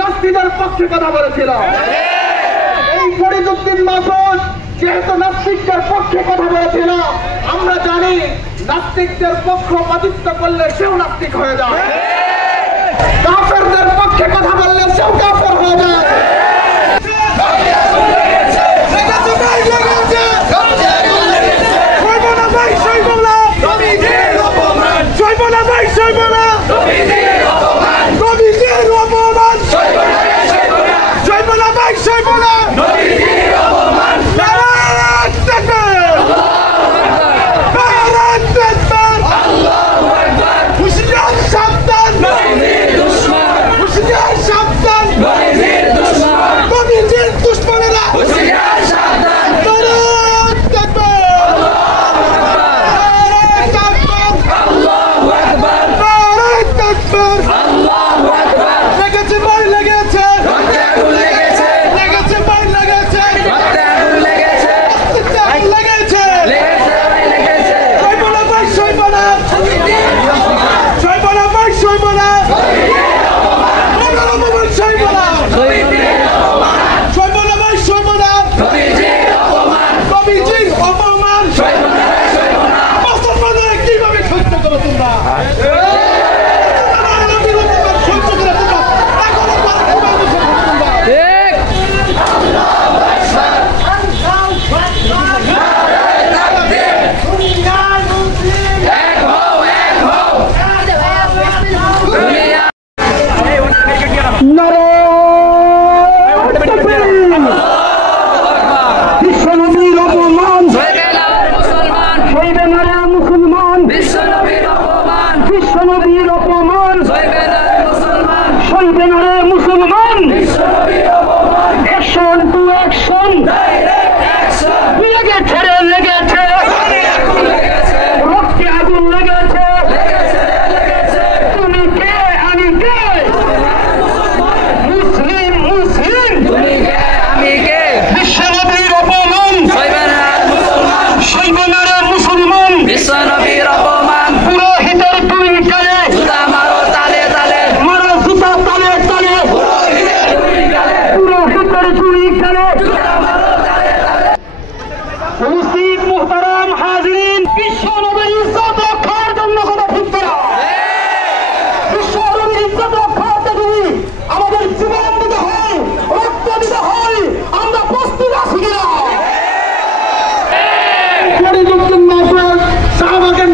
নাস্তিকদের পক্ষে কথা বলেছিল। এই ফরিদউদ্দিন মাসুদ যেহেতু নাস্তিকদের পক্ষে কথা বলেছিল, আমরা জানি নাস্তিকদের পক্ষপাতিত্ব করলে সেও নাস্তিক হয়ে যায়, কাফেরদের পক্ষে কথা বললে সেও কাফের হয়ে যায়।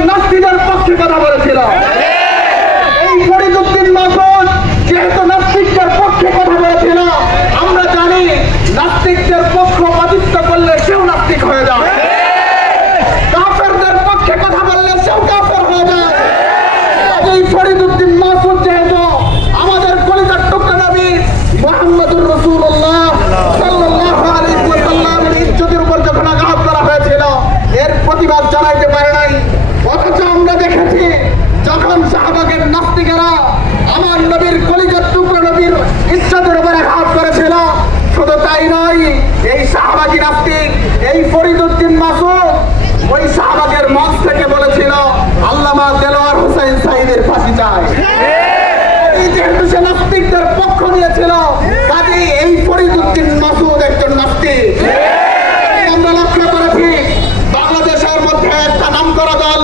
নাস্তিকদের পক্ষে কথা বলেছিল। এই ফরিদউদ্দিন মাসুদ যেহেতু নাস্তিকদের পক্ষে কথা বলেছিল, আমরা জানি নাস্তিকদের পক্ষপাতিত্ব করলে সেও নাস্তিক হয়ে যায়, কাফেরদের পক্ষে কথা বললে সেও কাফের হয়ে যায়। এই ফরিদউদ্দিন মাসুদ যেহেতু আমাদের কলিজার টুকরা নবী মুহাম্মদুর রাসূলুল্লাহ সাল্লাল্লাহু আলাইহি ওয়াসাল্লামের ইজ্জতের উপর যখন আঘাত করা হয়েছিল, এর প্রতিবাদ জানাইতে পারে নাই। অথচ আমরা দেখেছি যখন সাহাবাগের নাস্তিকেরা আমার নবীর কলিজার টুকরা নবীর ইজ্জতের উপর আঘাত করেছিল, শুধু তাই নয়, এই সাহাবাগী নাস্তিক এই ফরিদউদ্দিন মাসুদ ওই সাহাবাগের মঞ্চ থেকে বলেছিল আল্লামা দেলোয়ার হোসেন সাঈদের ফাঁসি চাই। যেহেতু সে নাস্তিকদের পক্ষ নিয়েছিল, কাজেই এই ফরিদউদ্দিন মাসুদ একজন নাস্তিক। আমরা লক্ষ্য করেছি বাংলাদেশের মধ্যে একটা নামকরা দল,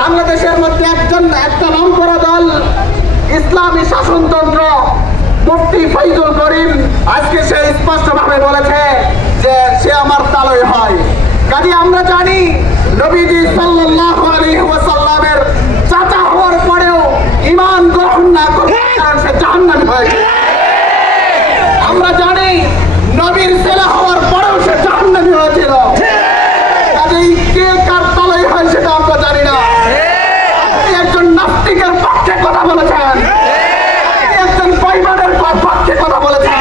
বাংলাদেশের মধ্যে একটা নামকরা দল ইসলামী শাসনতন্ত্র মুফতি ফয়জুল করিম আজকে সে স্পষ্টভাবে বলেছে যে সে আমার তালই হয়। কাজে আমরা জানি নবীজি সাল্লাল্লাহু আলাইহি ওয়াসাল্লামের চাচা হওয়ার পরেও ঈমান গ্রহণ না করে সে জাহান্নামে নবীর ছেলে হওয়ার পরেও সে জাহান্নামী হয়েছিল। কাজেই কে কার তলায় হয় সেটা আমরা জানি না। আপনি একজন নাস্তিকের পক্ষে কথা বলেছেন, একজন বেঈমানের পক্ষে কথা বলেছেন।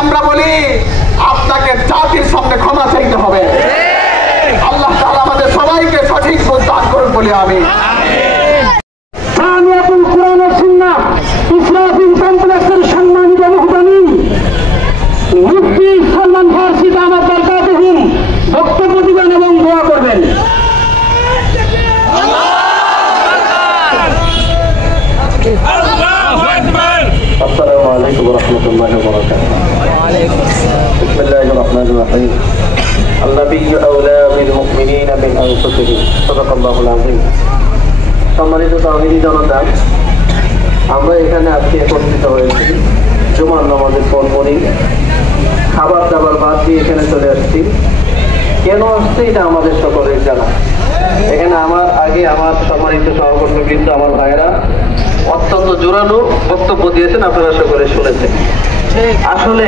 আমরা বলি আপনাকে জাতির সামনে ক্ষমা চাইতে হবে। আল্লাহ তাআলা আমাদের সবাইকে সঠিক বুঝ দান করুন বলি আমি। সামিয়াতুল কুরআন ও সুন্নাহ ইসরাফিল কমপ্লেক্সের সম্মানিত মুহতামিম মুফতি সালমান ফারসি দামাত বরকাতুহুম বক্তব্য দিবেন এবং দোয়া করবেন। السلام عليكم ورحمة الله وبركاته. بسم الله الرحمن الرحيم. النبي أولى بالمؤمنين من أنفسهم. صدق الله العظيم. সম্মানিত তাওহীদি জনতা, আমরা এখানে আজকে একত্রিত হয়েছি জুমার নামাজের পরপরই খাবার দাবার বাদ দিয়ে এখানে চলে আসছি। কেন আসছে এটা আমাদের সকলের জানা। এখানে আমার আগে আমার সম্মানিত সহকর্মীবৃন্দ, আমার ভাইয়েরা অত্যন্ত জোরালো বক্তব্য দিয়েছেন, আপনারা সকলে শুনেছেন। আসলে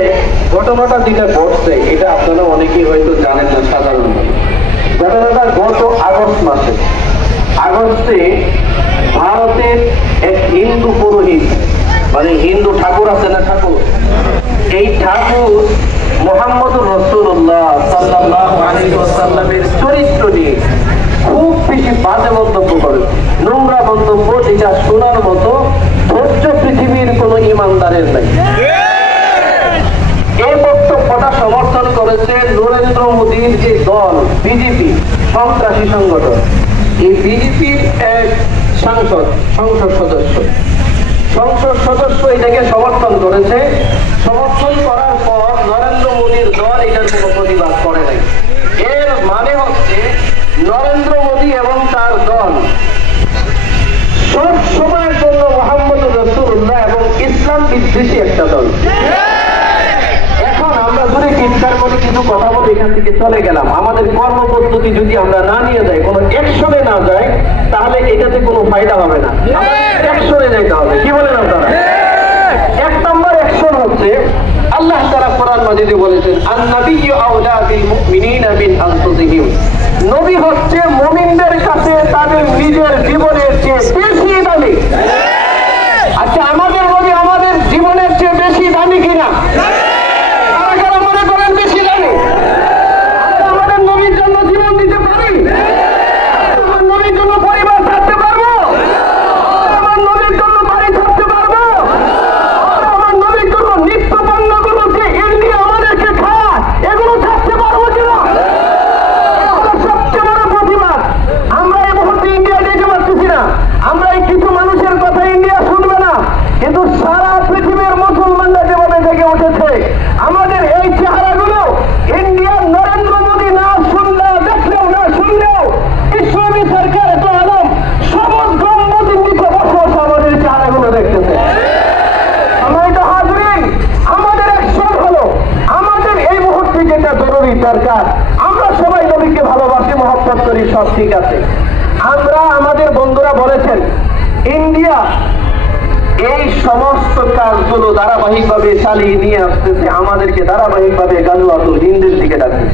ঘটনাটা যেটা ঘটছে এটা আপনারা অনেকেই হয়তো জানেন না। সাধারণত ঘটনাটা গত আগস্টে ভারতের এক হিন্দু পুরোহিত, মানে হিন্দু ঠাকুর আছে না, ঠাকুর, এই ঠাকুর মুহাম্মদুর রাসূলুল্লাহ সাল্লাল্লাহু আলাইহি ওয়াসাল্লামের চরিত্র নিয়ে খুব বেশি বাজে মন্তব্য করে, নোংরা মন্তব্য, যেটা শোনার মতো ধৈর্য পৃথিবীর কোন ইমানদারের নাই। এই বক্তব্যটা সমর্থন করেছে নরেন্দ্র মোদীর যে দল বিজেপি, সন্ত্রাসী সংগঠন। এই বিজেপির এক সংসদ সদস্য এটাকে সমর্থন করেছে। সমর্থন করার পর নরেন্দ্র মোদীর দল এটার কোনো প্রতিবাদ করে নাই। এর মানে হচ্ছে নরেন্দ্র মোদী এবং তার দল সব সময়ের জন্য মুহাম্মদুর রাসূলুল্লাহ এবং ইসলাম বিদ্বেষী একটা দল। এখন আমরা যদি চিন্তার করে কিছু কথা বলে এখান থেকে চলে গেলাম, আমাদের কর্মপদ্ধতি যদি আমরা না নিয়ে যাই, কোনো অ্যাকশনে না যাই, তাহলে এটাতে কোনো ফায়দা হবে না। অ্যাকশনে যাইতে হবে। কি বলেন আপনারা? এক নম্বর অ্যাকশন হচ্ছে আল্লাহ তাআলা কোরআন মাজিদে বলেছেন, আন-নাবিয়্যু আওলা বিল মুমিনিনা মিন আনফুসিহিম। নবী হচ্ছে মুমিনদের কাছে তাদের নিজের জীবনের চেয়ে বেশি দামি। আচ্ছা, আমাদের নবী আমাদের জীবনের চেয়ে বেশি দামি কিনা? কারা মনে করেন বেশি দামি? আমাদের নবীর জন্য জীবন দিতে পারি? আমার নবীর জন্য পরিবার থাকতে পারবো? আমার নবীর জন্য বাড়ি থাকতে পারবো? আমার নবীর জন্য নিত্য পণ্যগুলো যে ইন্ডিয়া আমাদেরকে খায়, এগুলো থাকতে পারবো কিনা? সবচেয়ে বড় প্রতিবাদ। আমরা এই মুহূর্তে ইন্ডিয়া যেতে পারতেছি না। আমরা এই কিছু মানুষের কথা ইন্ডিয়া শুনবে না, কিন্তু সারা পৃথিবীর মুসলমানরা যেভাবে জেগে উঠেছে, আমাদের এই চেহারাগুলো ইন্ডিয়ার নরেন্দ্র মোদী না শুনলেও, দেখলেও না শুনলেও, ইসলামী সরকার এত আলম সবুজ গম্বুজের নিচে বসে বসে আমাদের চেহারাগুলো দেখতেছে। সম্মানিত হাজরিন, আমাদের অ্যাকশন হলো, আমাদের এই মুহূর্তে যেটা জরুরি দরকার, আমরা সবাই নবীকে ভালোবাসি, মহব্বত করি, সব ঠিক আছে। আমরা, আমাদের বন্ধুরা বলেছেন ইন্ডিয়া এই সমস্ত কাজগুলো ধারাবাহিকভাবে চালিয়ে নিয়ে আসতেছে, আমাদেরকে ধারাবাহিকভাবে গাজওয়াতুল হিন্দের দিকে ডাকছে।